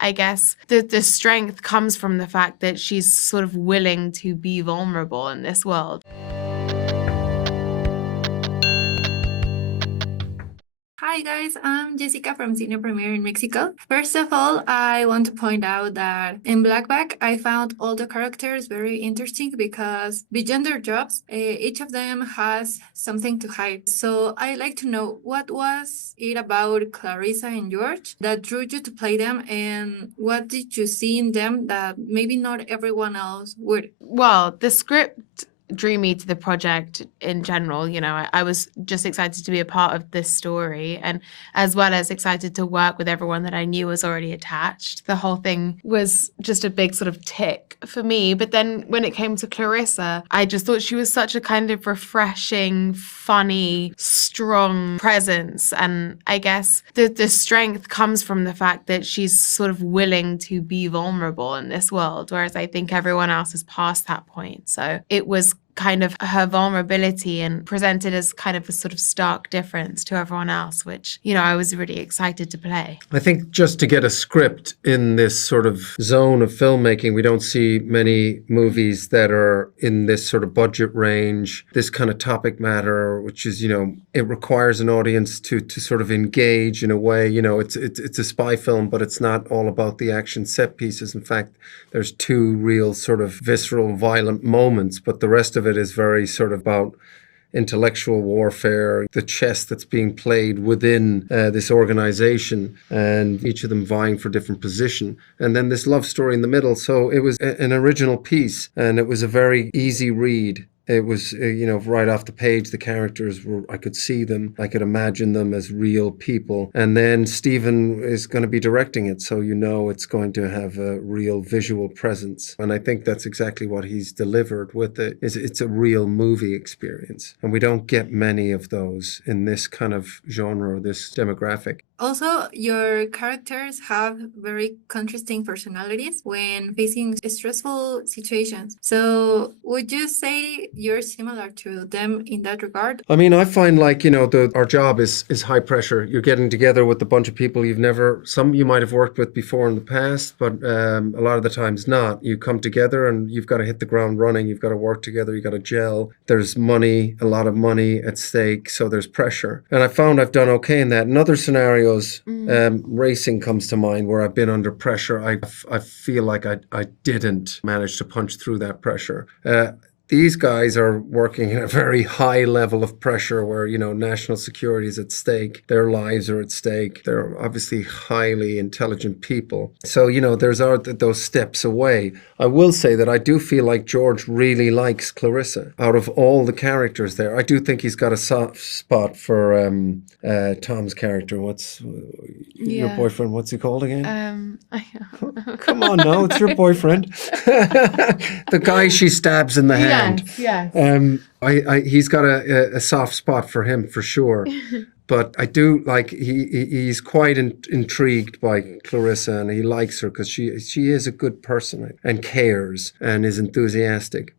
I guess the strength comes from the fact that she's sort of willing to be vulnerable in this world. Hi guys, I'm Jessica from Cine Premiere in Mexico. First of all, I want to point out that in Blackback, I found all the characters very interesting because beyond their jobs, each of them has something to hide. So I like to know, what was it about Clarissa and George that drew you to play them, and what did you see in them that maybe not everyone else would? Well, the script drew me to the project in general. I was just excited to be a part of this story, and as well as excited to work with everyone that I knew was already attached. The whole thing was just a big sort of tick for me. But then when it came to Clarissa, I just thought she was such a kind of refreshing, funny, strong presence. And I guess the strength comes from the fact that she's sort of willing to be vulnerable in this world, whereas I think everyone else is past that point. So it was kind of her vulnerability and presented as kind of a sort of stark difference to everyone else, which, I was really excited to play. I think just to get a script in this sort of zone of filmmaking, we don't see many movies that are in this sort of budget range, this kind of topic matter, which is, it requires an audience to sort of engage in a way. It's a spy film, but it's not all about the action set pieces. In fact, there's two real sort of visceral, violent moments, but the rest of it is very sort of about intellectual warfare, the chess that's being played within this organization, and each of them vying for different position. And then this love story in the middle. So it was an original piece, and it was a very easy read. It was, right off the page, the characters I could see them, I could imagine them as real people. And then Stephen is going to be directing it, so it's going to have a real visual presence. And I think that's exactly what he's delivered with it. It's a real movie experience. And we don't get many of those in this kind of genre, this demographic. Also, your characters have very contrasting personalities when facing stressful situations. So would you say you're similar to them in that regard? I mean, I find our job is high pressure. You're getting together with a bunch of people some you might have worked with before in the past, but a lot of the times not. You come together and you've got to hit the ground running. You've got to work together. You've got to gel. There's money, a lot of money at stake. So there's pressure. And I found I've done okay in that. In other scenarios, racing comes to mind where I've been under pressure. I feel like I didn't manage to punch through that pressure. These guys are working at a very high level of pressure where, national security is at stake. Their lives are at stake. They're obviously highly intelligent people. So, there's those steps away. I will say that I do feel like George really likes Clarissa. Out of all the characters there, I do think he's got a soft spot for Tom's character. Your boyfriend? What's he called again? Come on now, it's your boyfriend. The guy she stabs in the hand. Yes. He's got a soft spot for him for sure. But I do like he's quite intrigued by Clarissa, and he likes her because she is a good person and cares and is enthusiastic.